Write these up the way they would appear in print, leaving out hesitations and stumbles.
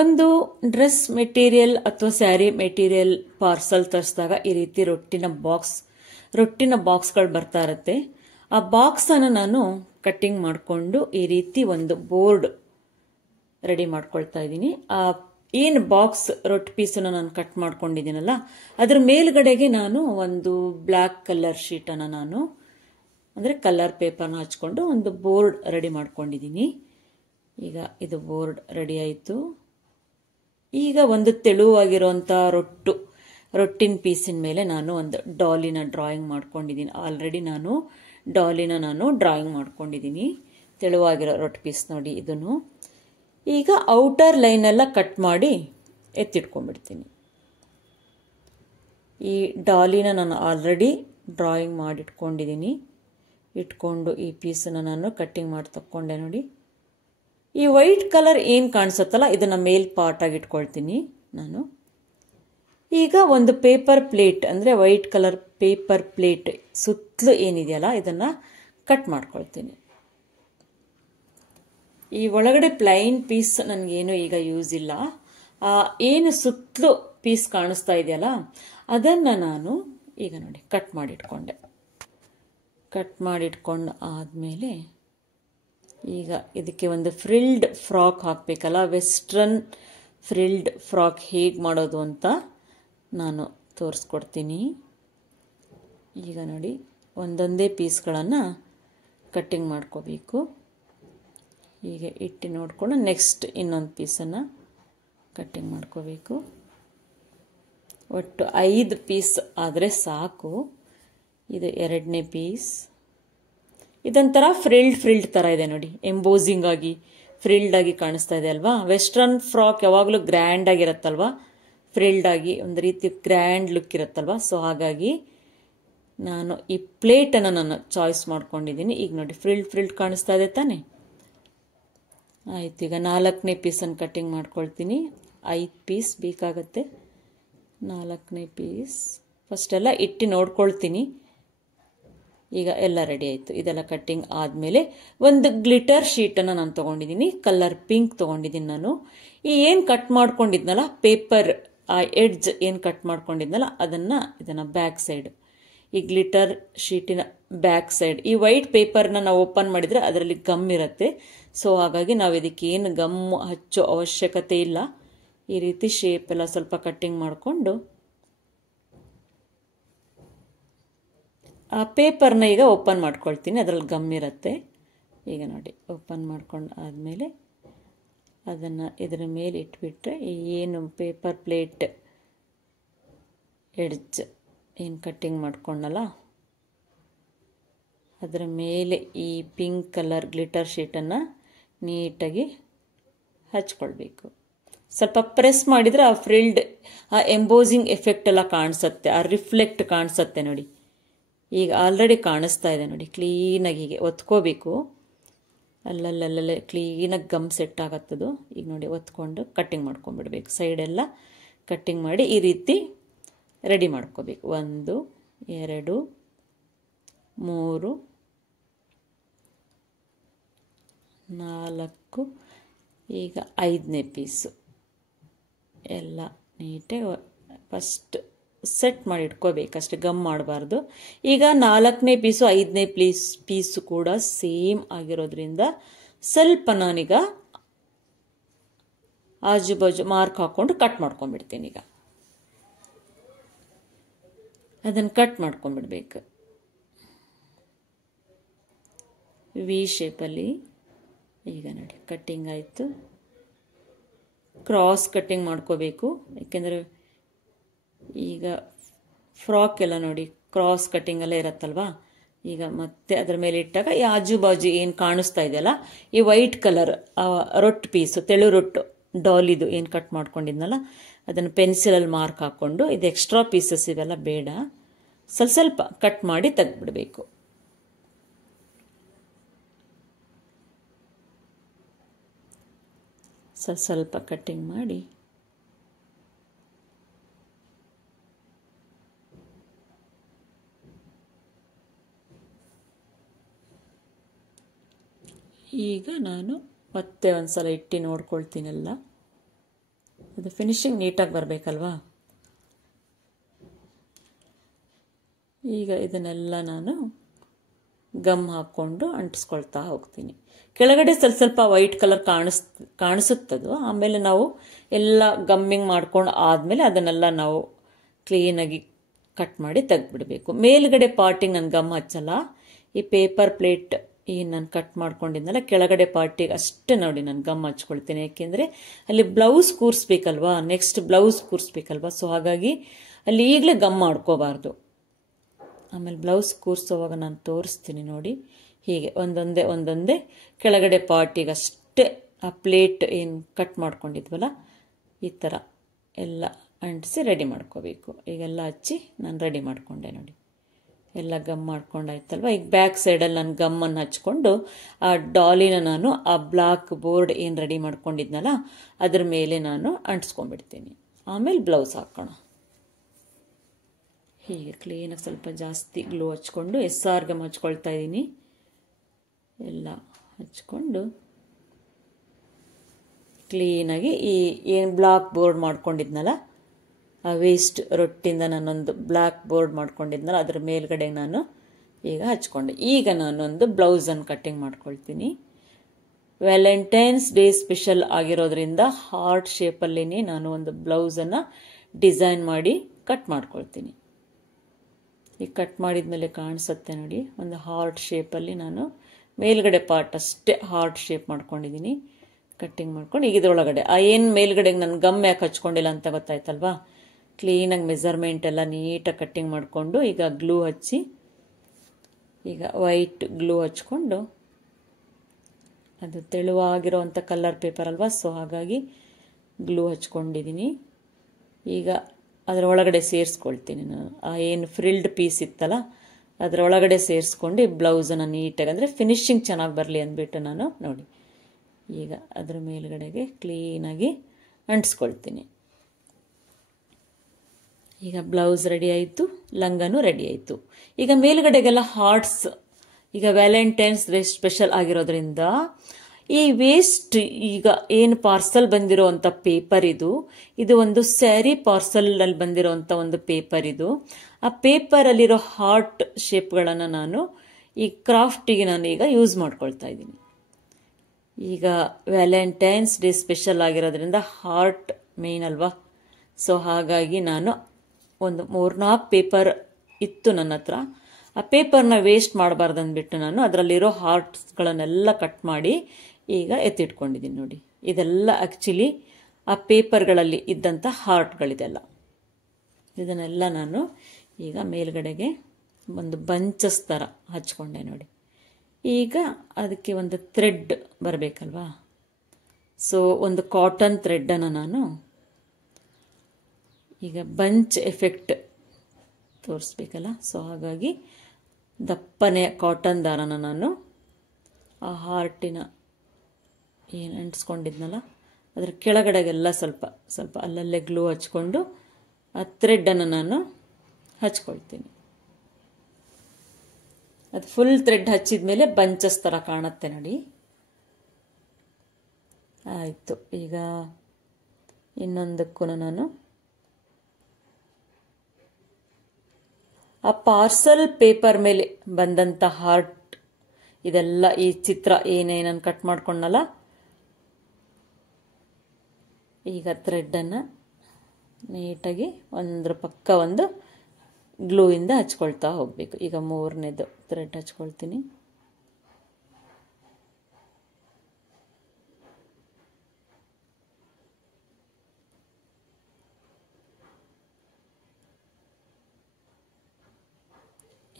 ಒಂದು dress material ಅಥವಾ sari material parcel ತರಿಸಿದಾಗ ಈ ರೀತಿ ರೊಟ್ಟಿನ ಬಾಕ್ಸ್ಗಳು ಬರ್ತಾ ಇರುತ್ತೆ. ಆ ಬಾಕ್ಸ್ ಅನ್ನು ನಾನು ಕಟ್ಟಿಂಗ್ ಮಾಡಿಕೊಂಡು ಈ ರೀತಿ ಒಂದು ಬೋರ್ಡ್ ರೆಡಿ ಮಾಡ್ಕೊಳ್ತಾ ಇದ್ದೀನಿ. ಆ ಏನು ಬಾಕ್ಸ್ ರೊಟ್ಟಿ ಪೀಸನ್ನು ನಾನು ಕಟ್ ಮಾಡ್ಕೊಂಡಿದ್ದೀನಲ್ಲ ಅದ್ರ ಮೇಲ್ಗಡೆಗೆ ನಾನು ಒಂದು ಬ್ಲ್ಯಾಕ್ ಕಲರ್ ಶೀಟನ್ನು ನಾನು ಅಂದರೆ ಕಲರ್ ಪೇಪರ್ನ ಹಚ್ಕೊಂಡು ಒಂದು ಬೋರ್ಡ್ ರೆಡಿ ಮಾಡ್ಕೊಂಡಿದ್ದೀನಿ. ಈಗ ಇದು ಬೋರ್ಡ್ ರೆಡಿ ಆಯಿತು. ಈಗ ಒಂದು ತೆಳುವಾಗಿರುವಂಥ ರೊಟ್ಟಿನ ಪೀಸಿನ ಮೇಲೆ ನಾನು ಒಂದು ಡಾಲಿನ ಡ್ರಾಯಿಂಗ್ ಮಾಡ್ಕೊಂಡಿದ್ದೀನಿ. ಆಲ್ರೆಡಿ ನಾನು ಡಾಲಿನ ಡ್ರಾಯಿಂಗ್ ಮಾಡ್ಕೊಂಡಿದ್ದೀನಿ. ತೆಳುವಾಗಿರೋ ರೊಟ್ಟಿ ಪೀಸ್ ನೋಡಿ ಇದನ್ನು. ಈಗ ಔಟರ್ ಲೈನ್ ಎಲ್ಲ ಕಟ್ ಮಾಡಿ ಎತ್ತಿಟ್ಕೊಂಡ್ಬಿಡ್ತೀನಿ. ಈ ಡಾಲಿನ ನಾನು ಆಲ್ರೆಡಿ ಡ್ರಾಯಿಂಗ್ ಮಾಡಿಟ್ಕೊಂಡಿದ್ದೀನಿ. ಇಟ್ಕೊಂಡು ಈ ಪೀಸನ್ನು ನಾನು ಕಟ್ಟಿಂಗ್ ಮಾಡಿ ತಕ್ಕೊಂಡೆ ನೋಡಿ. ಈ ವೈಟ್ ಕಲರ್ ಏನು ಕಾಣಿಸುತ್ತಲ್ಲ ಇದನ್ನು ಮೇಲ್ ಪಾರ್ಟ್ ಆಗಿ ಇಟ್ಕೊಳ್ತೀನಿ ನಾನು. ಈಗ ಒಂದು ಪೇಪರ್ ಪ್ಲೇಟ್ ಅಂದರೆ ವೈಟ್ ಕಲರ್ ಪೇಪರ್ ಪ್ಲೇಟ್ ಸುತ್ತಲೂ ಏನಿದೆಯಲ್ಲ ಇದನ್ನು ಕಟ್ ಮಾಡ್ಕೊಳ್ತೀನಿ. ಈ ಒಳಗಡೆ ಪ್ಲೈನ್ ಪೀಸ್ ನನಗೇನು ಈಗ ಯೂಸ್ ಇಲ್ಲ. ಏನು ಸುತ್ತಲೂ ಪೀಸ್ ಕಾಣಿಸ್ತಾ ಇದೆಯಲ್ಲ ಅದನ್ನು ನಾನು ಈಗ ನೋಡಿ ಕಟ್ ಮಾಡಿಟ್ಕೊಂಡೆ. ಕಟ್ ಮಾಡಿಟ್ಕೊಂಡು ಆದಮೇಲೆ ಈಗ ಇದಕ್ಕೆ ಒಂದು ಫ್ರಿಲ್ಡ್ ಫ್ರಾಕ್ ಹಾಕಬೇಕಲ್ಲ. ವೆಸ್ಟ್ರನ್ ಫ್ರಿಲ್ಡ್ ಫ್ರಾಕ್ ಹೇಗೆ ಮಾಡೋದು ಅಂತ ನಾನು ತೋರಿಸ್ಕೊಡ್ತೀನಿ. ಈಗ ನೋಡಿ ಒಂದೊಂದೇ ಪೀಸ್ಗಳನ್ನು ಕಟ್ಟಿಂಗ್ ಮಾಡ್ಕೋಬೇಕು. ಹೀಗೆ ಇಟ್ಟು ನೋಡಿಕೊಂಡು ನೆಕ್ಸ್ಟ್ ಇನ್ನೊಂದು ಪೀಸನ್ನು ಕಟ್ಟಿಂಗ್ ಮಾಡ್ಕೋಬೇಕು. ಒಟ್ಟು 5 ಪೀಸ್ ಆದರೆ ಸಾಕು. ಇದು 2ನೇ ಪೀಸ್. ಇದೊಂಥರ ಫ್ರಿಲ್ಡ್ ಥರ ಇದೆ ನೋಡಿ. ಎಂಬೋಸಿಂಗ್ ಆಗಿ ಫ್ರಿಲ್ಡ್ ಆಗಿ ಕಾಣಿಸ್ತಾ ಇದೆ ಅಲ್ವಾ. ವೆಸ್ಟ್ರನ್ ಫ್ರಾಕ್ ಯಾವಾಗಲೂ ಗ್ರ್ಯಾಂಡ್ ಆಗಿರತ್ತಲ್ವಾ. ಫ್ರಿಲ್ಡ್ ಆಗಿ ಒಂದು ರೀತಿ ಗ್ರ್ಯಾಂಡ್ ಲುಕ್ ಇರುತ್ತಲ್ವಾ. ಸೊ ಹಾಗಾಗಿ ನಾನು ಈ ಪ್ಲೇಟನ್ನು ನಾನು ಚಾಯ್ಸ್ ಮಾಡ್ಕೊಂಡಿದ್ದೀನಿ. ಈಗ ನೋಡಿ ಫ್ರಿಲ್ಡ್ ಕಾಣಿಸ್ತಾ ಇದೆ ತಾನೆ. ಆಯ್ತು. ಈಗ 4ನೇ ಪೀಸನ್ನು ಕಟ್ಟಿಂಗ್ ಮಾಡ್ಕೊಳ್ತೀನಿ. 5 ಪೀಸ್ ಬೇಕಾಗತ್ತೆ. 4ನೇ ಪೀಸ್ ಫಸ್ಟ್ ಎಲ್ಲ ಇಟ್ಟು ನೋಡ್ಕೊಳ್ತೀನಿ. ಈಗ ಎಲ್ಲ ರೆಡಿ ಆಯಿತು. ಇದೆಲ್ಲ ಕಟ್ಟಿಂಗ್ ಆದಮೇಲೆ ಒಂದು ಗ್ಲಿಟರ್ ಶೀಟನ್ನು ನಾನು ತೊಗೊಂಡಿದ್ದೀನಿ. ಕಲರ್ ಪಿಂಕ್ ತೊಗೊಂಡಿದ್ದೀನಿ ನಾನು. ಈ ಏನು ಕಟ್ ಮಾಡ್ಕೊಂಡಿದ್ನಲ್ಲ ಪೇಪರ್ ಆ ಎಡ್ಜ್ ಏನು ಕಟ್ ಮಾಡ್ಕೊಂಡಿದ್ನಲ್ಲ ಇದನ್ನು ಬ್ಯಾಕ್ ಸೈಡ್, ಈ ಗ್ಲಿಟರ್ ಶೀಟಿನ ಬ್ಯಾಕ್ ಸೈಡ್ ಈ ವೈಟ್ ಪೇಪರ್ನ ನಾವು ಓಪನ್ ಮಾಡಿದರೆ ಅದರಲ್ಲಿ ಗಮ್ ಇರುತ್ತೆ. ಸೊ ಹಾಗಾಗಿ ನಾವು ಇದಕ್ಕೆ ಏನು ಗಮ್ ಹಚ್ಚೋ ಅವಶ್ಯಕತೆ ಇಲ್ಲ. ಈ ರೀತಿ ಶೇಪ್ ಎಲ್ಲ ಸ್ವಲ್ಪ ಕಟ್ಟಿಂಗ್ ಮಾಡಿಕೊಂಡು ಆ ಪೇಪರ್ನ ಈಗ ಓಪನ್ ಮಾಡ್ಕೊಳ್ತೀನಿ. ಅದರಲ್ಲಿ ಗಮ್ ಇರುತ್ತೆ. ಈಗ ನೋಡಿ ಓಪನ್ ಮಾಡ್ಕೊಂಡು ಆದಮೇಲೆ ಅದನ್ನು ಇದರ ಮೇಲೆ ಇಟ್ಬಿಟ್ರೆ ಏನು ಪೇಪರ್ ಪ್ಲೇಟ್ ಎಡ್ಜ್ ಏನು ಕಟ್ಟಿಂಗ್ ಮಾಡ್ಕೊಂಡಲ್ಲ ಅದರ ಮೇಲೆ ಈ ಪಿಂಕ್ ಕಲರ್ ಗ್ಲಿಟರ್ ಶೀಟನ್ನು ನೀಟಾಗಿ ಹಚ್ಕೊಳ್ಬೇಕು. ಸ್ವಲ್ಪ ಪ್ರೆಸ್ ಮಾಡಿದರೆ ಆ ಫ್ರಿಲ್ಡ್ ಆ ಎಂಬೋಸಿಂಗ್ ಎಫೆಕ್ಟ್ ಎಲ್ಲ ಕಾಣಿಸುತ್ತೆ. ಆ ರಿಫ್ಲೆಕ್ಟ್ ಕಾಣಿಸುತ್ತೆ ನೋಡಿ. ಈಗ ಆಲ್ರೆಡಿ ಕಾಣಿಸ್ತಾ ಇದೆ ನೋಡಿ. ಕ್ಲೀನಾಗಿ ಹೀಗೆ ಒತ್ಕೋಬೇಕು. ಅಲ್ಲಲ್ಲೇ ಕ್ಲೀನಾಗಿ ಗಮ್ ಸೆಟ್ ಆಗತ್ತದು. ಈಗ ನೋಡಿ ಒತ್ಕೊಂಡು ಕಟ್ಟಿಂಗ್ ಮಾಡ್ಕೊಂಡ್ಬಿಡ್ಬೇಕು. ಸೈಡೆಲ್ಲ ಕಟ್ಟಿಂಗ್ ಮಾಡಿ ಈ ರೀತಿ ರೆಡಿ ಮಾಡ್ಕೋಬೇಕು. 1 2 3 4 ಈಗ 5ನೇ ಪೀಸು ಎಲ್ಲ ನೀಟಾಗಿ ಫಸ್ಟ್ ಸೆಟ್ ಮಾಡಿ ಇಟ್ಕೋಬೇಕಷ್ಟೆ, ಗಮ್ ಮಾಡಬಾರ್ದು. ಈಗ 4ನೇ ಪೀಸು 5ನೇ ಪೀಸು ಕೂಡ ಸೇಮ್ ಆಗಿರೋದ್ರಿಂದ ಸ್ವಲ್ಪ ನಾನೀಗ ಆಜು ಬಾಜು ಮಾರ್ಕ್ ಹಾಕ್ಕೊಂಡು ಕಟ್ ಮಾಡ್ಕೊಂಡ್ಬಿಡ್ತೀನಿ. ಈಗ ಅದನ್ನು ಕಟ್ ಮಾಡ್ಕೊಂಡ್ಬಿಡ್ಬೇಕು ವಿ ಶೇಪಲ್ಲಿ. ಈಗ ನೋಡಿ ಕಟ್ಟಿಂಗ್ ಆಯಿತು. ಕ್ರಾಸ್ ಕಟ್ಟಿಂಗ್ ಮಾಡ್ಕೋಬೇಕು. ಯಾಕೆಂದರೆ ಈಗ ಫ್ರಾಕ್ ಎಲ್ಲ ನೋಡಿ ಕ್ರಾಸ್ ಕಟ್ಟಿಂಗ್ ಎಲ್ಲ ಇರತ್ತಲ್ವಾ. ಈಗ ಮತ್ತೆ ಅದರ ಮೇಲೆ ಇಟ್ಟಾಗ ಈ ಆಜು ಬಾಜು ಏನು ಕಾಣಿಸ್ತಾ ಇದೆಯಲ್ಲ ಈ ವೈಟ್ ಕಲರ್ ರೊಟ್ಟು ಪೀಸು ತೆಳು ರೊಟ್ಟು ಡಾಲಿದು ಏನು ಕಟ್ ಮಾಡ್ಕೊಂಡಿದ್ನಲ್ಲ ಅದನ್ನು ಪೆನ್ಸಿಲಲ್ಲಿ ಮಾರ್ಕ್ ಹಾಕ್ಕೊಂಡು ಇದು ಎಕ್ಸ್ಟ್ರಾ ಪೀಸಸ್ ಇವೆಲ್ಲ ಬೇಡ, ಸ್ವಲ್ಪ ಕಟ್ ಮಾಡಿ ತೆಗೆದುಬಿಡಬೇಕು. ಸ್ವಲ್ಪ ಕಟ್ಟಿಂಗ್ ಮಾಡಿ ಈಗ ನಾನು ಮತ್ತೆ ಒಂದ್ಸಲ ಇಟ್ಟು ನೋಡ್ಕೊಳ್ತೀನಲ್ಲ. ಅದು ಫಿನಿಶಿಂಗ್ ನೀಟಾಗಿ ಬರಬೇಕಲ್ವಾ. ಈಗ ಇದನ್ನೆಲ್ಲ ನಾನು ಗಮ್ ಹಾಕ್ಕೊಂಡು ಅಂಟಿಸ್ಕೊಳ್ತಾ ಹೋಗ್ತೀನಿ. ಕೆಳಗಡೆ ಸ್ವಲ್ಪ ಸ್ವಲ್ಪ ವೈಟ್ ಕಲರ್ ಕಾಣಿಸುತ್ತದು. ಆಮೇಲೆ ನಾವು ಎಲ್ಲ ಗಮ್ಮಿಂಗ್ ಮಾಡ್ಕೊಂಡು ಆದಮೇಲೆ ಅದನ್ನೆಲ್ಲ ನಾವು ಕ್ಲೀನಾಗಿ ಕಟ್ ಮಾಡಿ ತೆಗೆದ್ಬಿಡಬೇಕು. ಮೇಲ್ಗಡೆ ಪಾರ್ಟಿಗೆ ನಾನು ಗಮ್ ಹಚ್ಚಲ್ಲ. ಈ ಪೇಪರ್ ಪ್ಲೇಟ್ ಈ ನಾನು ಕಟ್ ಮಾಡ್ಕೊಂಡಿದ್ನಲ್ಲ ಕೆಳಗಡೆ ಪಾರ್ಟಿಗೆ ಅಷ್ಟೇ ನೋಡಿ ನಾನು ಗಮ್ ಹಚ್ಕೊಳ್ತೀನಿ. ಯಾಕೆಂದರೆ ಅಲ್ಲಿ ಬ್ಲೌಸ್ ಕೂರಿಸ್ಬೇಕಲ್ವಾ, ನೆಕ್ಸ್ಟ್ ಬ್ಲೌಸ್ ಕೂರಿಸ್ಬೇಕಲ್ವಾ. ಸೊ ಹಾಗಾಗಿ ಅಲ್ಲಿ ಈಗಲೇ ಗಮ್ ಮಾಡ್ಕೋಬಾರ್ದು. ಆಮೇಲೆ ಬ್ಲೌಸ್ ಕೂರಿಸೋವಾಗ ನಾನು ತೋರಿಸ್ತೀನಿ ನೋಡಿ. ಹೀಗೆ ಒಂದೊಂದೇ ಕೆಳಗಡೆ ಪಾರ್ಟಿಗೆ ಅಷ್ಟೇ ಆ ಪ್ಲೇಟ್ ಏನು ಕಟ್ ಮಾಡ್ಕೊಂಡಿದ್ವಲ್ಲ ಈ ಥರ ಎಲ್ಲ ಅಂಟಿಸಿ ರೆಡಿ ಮಾಡ್ಕೋಬೇಕು. ಈಗೆಲ್ಲ ಹಚ್ಚಿ ನಾನು ರೆಡಿ ಮಾಡಿಕೊಂಡೆ ನೋಡಿ. ಎಲ್ಲ ಗಮ್ ಮಾಡ್ಕೊಂಡಾಯ್ತಲ್ವ. ಈಗ ಬ್ಯಾಕ್ ಸೈಡಲ್ಲಿ ನಾನು ಗಮ್ಮನ್ನು ಹಚ್ಕೊಂಡು ಆ ಡಾಲಿನ ನಾನು ಆ ಬ್ಲಾಕ್ ಬೋರ್ಡ್ ಏನು ರೆಡಿ ಮಾಡ್ಕೊಂಡಿದ್ನಲ್ಲ ಅದ್ರ ಮೇಲೆ ನಾನು ಅಂಟಿಸ್ಕೊಂಡ್ಬಿಡ್ತೀನಿ. ಆಮೇಲೆ ಬ್ಲೌಸ್ ಹಾಕೋಣ. ಹೀಗೆ ಕ್ಲೀನಾಗಿ ಸ್ವಲ್ಪ ಜಾಸ್ತಿ ಗ್ಲೂ ಹಚ್ಕೊಂಡು SR ಗಮ್ ಹಚ್ಕೊಳ್ತಾ ಇದ್ದೀನಿ. ಎಲ್ಲ ಹಚ್ಕೊಂಡು ಕ್ಲೀನಾಗಿ ಈ ಏನು ಬ್ಲಾಕ್ ಬೋರ್ಡ್ ಮಾಡ್ಕೊಂಡಿದ್ನಲ್ಲ ಆ ವೇಸ್ಟ್ ರೊಟ್ಟಿಂದ ನಾನೊಂದು ಬ್ಲ್ಯಾಕ್ ಬೋರ್ಡ್ ಮಾಡ್ಕೊಂಡಿದ್ನಲ್ಲ ಅದ್ರ ಮೇಲ್ಗಡೆ ನಾನು ಈಗ ಹಚ್ಕೊಂಡೆ. ಈಗ ನಾನೊಂದು ಬ್ಲೌಸನ್ನು ಕಟ್ಟಿಂಗ್ ಮಾಡ್ಕೊಳ್ತೀನಿ. ವ್ಯಾಲೆಂಟೈನ್ಸ್ ಡೇ ಸ್ಪೆಷಲ್ ಆಗಿರೋದ್ರಿಂದ ಹಾರ್ಟ್ ಶೇಪಲ್ಲಿನೇ ನಾನು ಒಂದು ಬ್ಲೌಸನ್ನು ಡಿಸೈನ್ ಮಾಡಿ ಕಟ್ ಮಾಡ್ಕೊಳ್ತೀನಿ. ಈಗ ಕಟ್ ಮಾಡಿದ್ಮೇಲೆ ಕಾಣಿಸುತ್ತೆ ನೋಡಿ, ಒಂದು ಹಾರ್ಟ್ ಶೇಪಲ್ಲಿ ನಾನು ಮೇಲ್ಗಡೆ ಪಾರ್ಟ್ ಅಷ್ಟೇ ಹಾರ್ಟ್ ಶೇಪ್ ಮಾಡ್ಕೊಂಡಿದ್ದೀನಿ. ಕಟ್ಟಿಂಗ್ ಮಾಡ್ಕೊಂಡು ಈಗ ಇದರೊಳಗಡೆ ಆ ಏನು ಮೇಲ್ಗಡೆಗೆ ನಾನು ಗಮ್ ಯಾಕೆ ಹಚ್ಕೊಂಡಿಲ್ಲ ಅಂತ ಗೊತ್ತಾಯ್ತಲ್ವಾ. ಕ್ಲೀನಾಗಿ ಮೆಜರ್ಮೆಂಟ್ ಎಲ್ಲ ನೀಟಾಗಿ ಕಟ್ಟಿಂಗ್ ಮಾಡಿಕೊಂಡು ಈಗ ಗ್ಲೂ ಹಚ್ಚಿ, ಈಗ ವೈಟ್ ಗ್ಲೂ ಹಚ್ಕೊಂಡು, ಅದು ತೆಳುವಾಗಿರೋವಂಥ ಕಲರ್ ಪೇಪರ್ ಅಲ್ವಾ, ಸೊ ಹಾಗಾಗಿ ಗ್ಲೂ ಹಚ್ಕೊಂಡಿದ್ದೀನಿ. ಈಗ ಅದರ ಒಳಗಡೆ ಸೇರಿಸ್ಕೊಳ್ತೀನಿ ನಾನು. ಆ ಏನು ಫ್ರಿಲ್ಡ್ ಪೀಸ್ ಇತ್ತಲ್ಲ ಅದರ ಒಳಗಡೆ ಸೇರಿಸ್ಕೊಂಡು ಈ ಬ್ಲೌಸನ್ನು ನೀಟಾಗಿ, ಅಂದರೆ ಫಿನಿಶಿಂಗ್ ಚೆನ್ನಾಗಿ ಬರಲಿ ಅಂದ್ಬಿಟ್ಟು ನಾನು ನೋಡಿ ಈಗ ಅದರ ಮೇಲ್ಗಡೆಗೆ ಕ್ಲೀನಾಗಿ ಅಂಟಿಸ್ಕೊಳ್ತೀನಿ. ಈಗ ಬ್ಲೌಸ್ ರೆಡಿ ಆಯಿತು, ಲಂಗನೂ ರೆಡಿ ಆಯಿತು. ಈಗ ಮೇಲ್ಗಡೆಗೆಲ್ಲ ಹಾರ್ಟ್ಸ್, ಈಗ ವ್ಯಾಲೆಂಟೈನ್ಸ್ ಡೇ ಸ್ಪೆಷಲ್ ಆಗಿರೋದ್ರಿಂದ ಈ ವೇಸ್ಟ್ ಈಗ ಏನು ಪಾರ್ಸಲ್ ಬಂದಿರೋವಂಥ ಪೇಪರ್ ಇದು ಒಂದು ಸ್ಯಾರಿ ಪಾರ್ಸಲ್ನಲ್ಲಿ ಬಂದಿರೋವಂಥ ಒಂದು ಪೇಪರ್ ಇದು. ಆ ಪೇಪರಲ್ಲಿರೋ ಹಾರ್ಟ್ ಶೇಪ್ಗಳನ್ನು ನಾನು ಈ ಕ್ರಾಫ್ಟಿಗೆ ನಾನು ಈಗ ಯೂಸ್ ಮಾಡ್ಕೊಳ್ತಾ ಇದ್ದೀನಿ. ಈಗ ವ್ಯಾಲೆಂಟೈನ್ಸ್ ಡೇ ಸ್ಪೆಷಲ್ ಆಗಿರೋದ್ರಿಂದ ಹಾರ್ಟ್ ಮೇನ್ ಅಲ್ವಾ, ಸೊ ಹಾಗಾಗಿ ನಾನು ಒಂದು 3-4 ಪೇಪರ್ ಇತ್ತು ನನ್ನ ಹತ್ರ. ಆ ಪೇಪರ್ನ ವೇಸ್ಟ್ ಮಾಡಬಾರ್ದು ಅಂದ್ಬಿಟ್ಟು ನಾನು ಅದರಲ್ಲಿರೋ ಹಾರ್ಟ್ಸ್ಗಳನ್ನೆಲ್ಲ ಕಟ್ ಮಾಡಿ ಈಗ ಎತ್ತಿಟ್ಕೊಂಡಿದ್ದೀನಿ ನೋಡಿ. ಇದೆಲ್ಲ ಆ್ಯಕ್ಚುಲಿ ಆ ಪೇಪರ್ಗಳಲ್ಲಿ ಇದ್ದಂಥ ಹಾರ್ಟ್ಗಳಿದೆಲ್ಲ. ಇದನ್ನೆಲ್ಲ ನಾನು ಈಗ ಮೇಲ್ಗಡೆಗೆ ಒಂದು ಬಂಚಸ್ ಥರ ಹಚ್ಕೊಂಡೆ ನೋಡಿ. ಈಗ ಅದಕ್ಕೆ ಒಂದು ಥ್ರೆಡ್ ಬರಬೇಕಲ್ವಾ, ಸೊ ಒಂದು ಕಾಟನ್ ಥ್ರೆಡ್ಡನ್ನು ನಾನು ಈಗ ಬಂಚ್ ಎಫೆಕ್ಟ್ ತೋರಿಸ್ಬೇಕಲ್ಲ, ಸೊ ಹಾಗಾಗಿ ದಪ್ಪನೆ ಕಾಟನ್ ದಾರನ ನಾನು ಆ ಹಾರ್ಟಿನ ಏನು ಅಂಟಿಸ್ಕೊಂಡಿದ್ನಲ್ಲ ಅದರ ಕೆಳಗಡೆಗೆಲ್ಲ ಸ್ವಲ್ಪ ಸ್ವಲ್ಪ ಅಲ್ಲಲ್ಲೇ ಗ್ಲೂ ಹಚ್ಕೊಂಡು ಆ ಥ್ರೆಡ್ಡನ್ನು ನಾನು ಹಚ್ಕೊಳ್ತೀನಿ. ಅದು ಫುಲ್ ಥ್ರೆಡ್ ಹಚ್ಚಿದ ಮೇಲೆ ಬಂಚಸ್ ಥರ ಕಾಣುತ್ತೆ ನೋಡಿ. ಆಯಿತು. ಈಗ ಇನ್ನೊಂದಕ್ಕೂ ನಾನು ಆ ಪಾರ್ಸಲ್ ಪೇಪರ್ ಮೇಲೆ ಬಂದಂಥ ಹಾರ್ಟ್ ಇದೆಲ್ಲ ಈ ಚಿತ್ರ ಏನೇನನ್ನು ಕಟ್ ಮಾಡ್ಕೊಂಡಲ್ಲ, ಈಗ ಥ್ರೆಡ್ಡನ್ನು ನೀಟಾಗಿ ಒಂದ್ರ ಪಕ್ಕ ಒಂದು ಗ್ಲೂಯಿಂದ ಹಚ್ಕೊಳ್ತಾ ಹೋಗಬೇಕು. ಈಗ 3ನೇದು ಥ್ರೆಡ್ ಹಚ್ಕೊಳ್ತೀನಿ.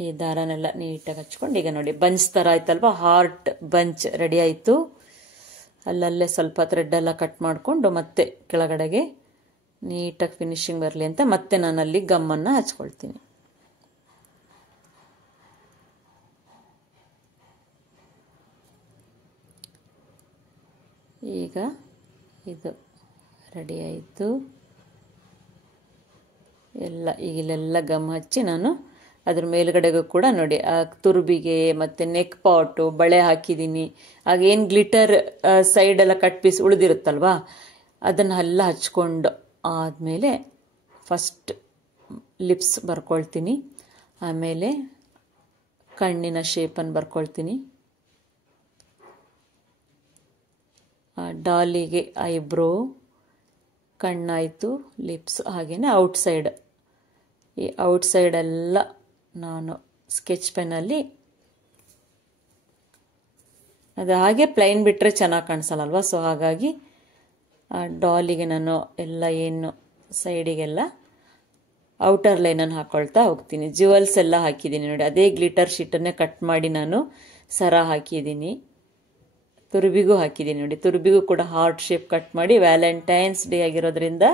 ಈ ದಾರನೆಲ್ಲ ನೀಟಾಗಿ ಹಚ್ಕೊಂಡು ಈಗ ನೋಡಿ ಬಂಚ್ ಥರ ಆಯ್ತಲ್ವ, ಹಾರ್ಟ್ ಬಂಚ್ ರೆಡಿ ಆಯಿತು. ಅಲ್ಲಲ್ಲೇ ಸ್ವಲ್ಪ ಥ್ರೆಡ್ಡೆಲ್ಲ ಕಟ್ ಮಾಡಿಕೊಂಡು ಮತ್ತೆ ಕೆಳಗಡೆಗೆ ನೀಟಾಗಿ ಫಿನಿಶಿಂಗ್ ಬರಲಿ ಅಂತ ಮತ್ತೆ ನಾನಲ್ಲಿ ಗಮ್ಮನ್ನು ಹಚ್ಕೊಳ್ತೀನಿ. ಈಗ ಇದು ರೆಡಿ ಆಯಿತು ಎಲ್ಲ. ಈಗ ಇಲ್ಲೆಲ್ಲ ಗಮ್ ಹಚ್ಚಿ ನಾನು ಅದ್ರ ಮೇಲ್ಗಡೆಗೂ ಕೂಡ ನೋಡಿ ಆ ತುರುಬಿಗೆ ಮತ್ತು ನೆಕ್ ಪಾಟು ಬಳೆ ಹಾಕಿದ್ದೀನಿ. ಆಗೇನು ಗ್ಲಿಟರ್ ಸೈಡೆಲ್ಲ ಕಟ್ ಪೀಸ್ ಉಳಿದಿರುತ್ತಲ್ವಾ, ಅದನ್ನೆಲ್ಲ ಹಚ್ಕೊಂಡು ಆದಮೇಲೆ ಫಸ್ಟ್ ಲಿಪ್ಸ್ ಬರ್ಕೊಳ್ತೀನಿ, ಆಮೇಲೆ ಕಣ್ಣಿನ ಶೇಪನ್ನು ಬರ್ಕೊಳ್ತೀನಿ. ಡಾಲಿಗೆ ಐಬ್ರೋ, ಕಣ್ಣಾಯಿತು, ಲಿಪ್ಸ್, ಹಾಗೆಯೇ ಔಟ್ಸೈಡ್. ಈ ಔಟ್ಸೈಡೆಲ್ಲ ನಾನು ಸ್ಕೆಚ್ ಪೆನ್ನಲ್ಲಿ, ಅದು ಹಾಗೆ ಪ್ಲೈನ್ ಬಿಟ್ಟರೆ ಚೆನ್ನಾಗಿ ಕಾಣಿಸಲ್ಲಲ್ವ, ಸೊ ಹಾಗಾಗಿ ಡಾಲಿಗೆ ನಾನು ಎಲ್ಲ ಏನು ಸೈಡಿಗೆಲ್ಲ ಔಟರ್ ಲೈನನ್ನು ಹಾಕ್ಕೊಳ್ತಾ ಹೋಗ್ತೀನಿ. ಜ್ಯುವೆಲ್ಸ್ ಎಲ್ಲ ಹಾಕಿದ್ದೀನಿ ನೋಡಿ, ಅದೇ ಗ್ಲಿಟರ್ ಶೀಟನ್ನೇ ಕಟ್ ಮಾಡಿ ನಾನು ಸರ ಹಾಕಿದ್ದೀನಿ, ತುರುಬಿಗೂ ಹಾಕಿದ್ದೀನಿ ನೋಡಿ. ತುರುಬಿಗೂ ಕೂಡ ಹಾರ್ಟ್ ಶೇಪ್ ಕಟ್ ಮಾಡಿ, ವ್ಯಾಲೆಂಟೈನ್ಸ್ ಡೇ ಆಗಿರೋದ್ರಿಂದ,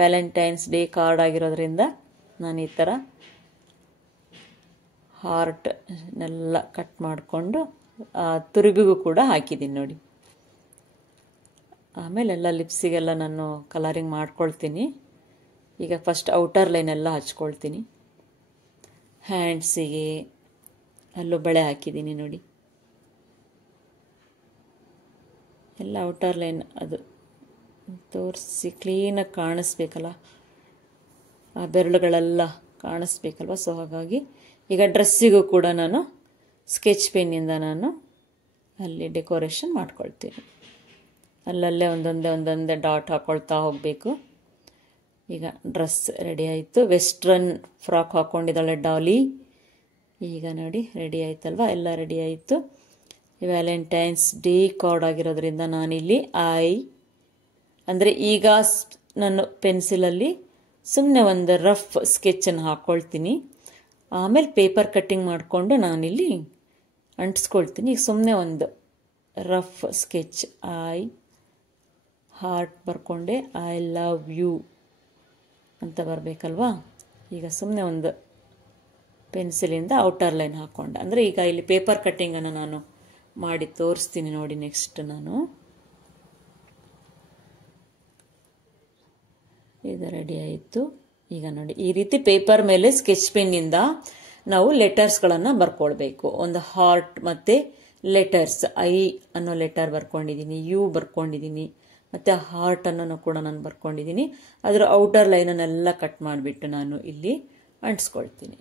ವ್ಯಾಲೆಂಟೈನ್ಸ್ ಡೇ ಕಾರ್ಡ್ ಆಗಿರೋದ್ರಿಂದ ನಾನು ಈ ಥರ ಹಾರ್ಟ್ನೆಲ್ಲ ಕಟ್ ಮಾಡಿಕೊಂಡು ತುರುಬಿಗೂ ಕೂಡ ಹಾಕಿದ್ದೀನಿ ನೋಡಿ. ಆಮೇಲೆ ಎಲ್ಲ ಲಿಪ್ಸಿಗೆಲ್ಲ ನಾನು ಕಲರಿಂಗ್ ಮಾಡ್ಕೊಳ್ತೀನಿ. ಈಗ ಫಸ್ಟ್ ಔಟರ್ ಲೈನೆಲ್ಲ ಹಚ್ಕೊಳ್ತೀನಿ. ಹ್ಯಾಂಡ್ಸಿಗೆ ಅಲ್ಲೂ ಬಳೆ ಹಾಕಿದ್ದೀನಿ ನೋಡಿ. ಎಲ್ಲ ಔಟರ್ ಲೈನ್ ಅದು ತೋರಿಸಿ ಕ್ಲೀನಾಗಿ ಕಾಣಿಸ್ಬೇಕಲ್ಲ, ಆ ಬೆರಳುಗಳೆಲ್ಲ ಕಾಣಿಸ್ಬೇಕಲ್ವ, ಸೊ ಹಾಗಾಗಿ ಈಗ ಡ್ರೆಸ್ಸಿಗೂ ಕೂಡ ನಾನು ಸ್ಕೆಚ್ ಪೆನ್ನಿಂದ ನಾನು ಅಲ್ಲಿ ಡೆಕೋರೇಷನ್ ಮಾಡ್ಕೊಳ್ತೀನಿ. ಅಲ್ಲಲ್ಲೇ ಒಂದೊಂದೇ ಡಾಟ್ ಹಾಕ್ಕೊಳ್ತಾ ಹೋಗಬೇಕು. ಈಗ ಡ್ರೆಸ್ ರೆಡಿ ಆಯಿತು. ವೆಸ್ಟ್ರನ್ ಫ್ರಾಕ್ ಹಾಕ್ಕೊಂಡಿದ್ದಾಳೆ ಡಾಲಿ. ಈಗ ನೋಡಿ ರೆಡಿ ಆಯ್ತಲ್ವ, ಎಲ್ಲ ರೆಡಿ ಆಯಿತು. ವ್ಯಾಲೆಂಟೈನ್ಸ್ ಡೇ ಕಾರ್ಡ್ ಆಗಿರೋದ್ರಿಂದ ನಾನಿಲ್ಲಿ ಅಂದರೆ ಈಗ ನಾನು ಪೆನ್ಸಿಲಲ್ಲಿ ಸುಮ್ಮನೆ ಒಂದು ರಫ್ ಸ್ಕೆಚನ್ನು ಹಾಕ್ಕೊಳ್ತೀನಿ. ಆಮೇಲೆ ಪೇಪರ್ ಕಟ್ಟಿಂಗ್ ಮಾಡಿಕೊಂಡು ನಾನಿಲ್ಲಿ ಅಂಟಿಸ್ಕೊಳ್ತೀನಿ. ಈಗ ಸುಮ್ಮನೆ ಒಂದು ರಫ್ ಸ್ಕೆಚ್, ಹಾರ್ಟ್ ಬರ್ಕೊಂಡೆ, ಐ ಲವ್ ಯು ಅಂತ ಬರಬೇಕಲ್ವಾ. ಈಗ ಸುಮ್ಮನೆ ಒಂದು ಪೆನ್ಸಿಲಿಂದ ಔಟರ್ ಲೈನ್ ಹಾಕ್ಕೊಂಡೆ. ಅಂದರೆ ಈಗ ಇಲ್ಲಿ ಪೇಪರ್ ಕಟ್ಟಿಂಗನ್ನು ನಾನು ಮಾಡಿ ತೋರಿಸ್ತೀನಿ ನೋಡಿ. ನೆಕ್ಸ್ಟ್ ನಾನು ಇದು ರೆಡಿ ಆಯಿತು. ಈಗ ನೋಡಿ ಈ ರೀತಿ ಪೇಪರ್ ಮೇಲೆ ಸ್ಕೆಚ್ ಪೆನ್ನಿಂದ ನಾವು ಲೆಟರ್ಸ್ಗಳನ್ನು ಬರ್ಕೊಳ್ಬೇಕು. ಒಂದು ಹಾರ್ಟ್ ಮತ್ತು ಲೆಟರ್ಸ್, ಐ ಅನ್ನೋ ಲೆಟರ್ ಬರ್ಕೊಂಡಿದ್ದೀನಿ, ಯು ಬರ್ಕೊಂಡಿದ್ದೀನಿ, ಮತ್ತು ಹಾರ್ಟನ್ನು ಕೂಡ ನಾನು ಬರ್ಕೊಂಡಿದ್ದೀನಿ. ಅದರ ಔಟರ್ ಲೈನನ್ನೆಲ್ಲ ಕಟ್ ಮಾಡಿಬಿಟ್ಟು ನಾನು ಇಲ್ಲಿ ಅಂಟಿಸ್ಕೊಳ್ತೀನಿ.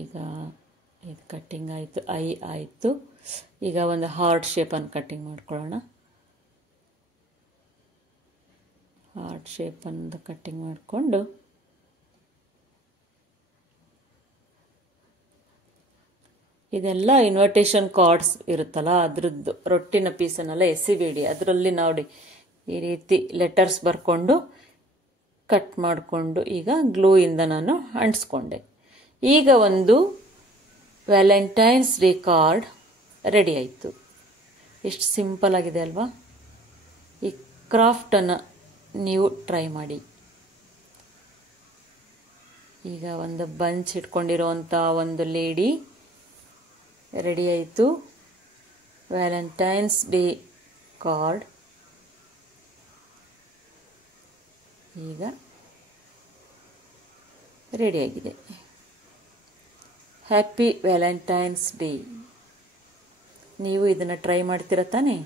ಈಗ ಇದು ಕಟ್ಟಿಂಗ್ ಆಯಿತು, ಐ ಆಯಿತು. ಈಗ ಒಂದು ಹಾರ್ಟ್ ಶೇಪನ್ನು ಕಟ್ಟಿಂಗ್ ಮಾಡ್ಕೊಳ್ಳೋಣ. ಹಾರ್ಟ್ ಶೇಪನ್ನು ಕಟ್ಟಿಂಗ್ ಮಾಡಿಕೊಂಡು ಇದೆಲ್ಲ ಇನ್ವಿಟೇಷನ್ ಕಾರ್ಡ್ಸ್ ಇರುತ್ತಲ್ಲ, ಅದ್ರದ್ದು ರೊಟ್ಟಿನ ಪೀಸನ್ನೆಲ್ಲ ಎಸಿಬೇಡಿ. ಅದರಲ್ಲಿ ನೋಡಿ ಈ ರೀತಿ ಲೆಟರ್ಸ್ ಬರ್ಕೊಂಡು ಕಟ್ ಮಾಡಿಕೊಂಡು ಈಗ ಗ್ಲೂಯಿಂದ ನಾನು ಅಂಟಿಸ್ಕೊಂಡೆ. ಈಗ ಒಂದು ವ್ಯಾಲೆಂಟೈನ್ಸ್ ಡೇ ಕಾರ್ಡ್ ರೆಡಿ ಆಯಿತು. ಎಷ್ಟು ಸಿಂಪಲ್ ಆಗಿದೆ ಅಲ್ವಾ. ಈ ಕ್ರಾಫ್ಟನ್ನು ನೀವು ಟ್ರೈ ಮಾಡಿ. ಈಗ ಒಂದು ಬಂಚ್ ಇಟ್ಕೊಂಡಿರೋವಂಥ ಒಂದು ಲೇಡಿ ರೆಡಿ ಆಯಿತು. ವ್ಯಾಲೆಂಟೈನ್ಸ್ ಡೇ ಕಾರ್ಡ್ ಈಗ ರೆಡಿಯಾಗಿದೆ. Happy Valentine's day. ನೀವು ಇದನ್ನು ಟ್ರೈ ಮಾಡ್ತೀರಾ ತಾನೇ?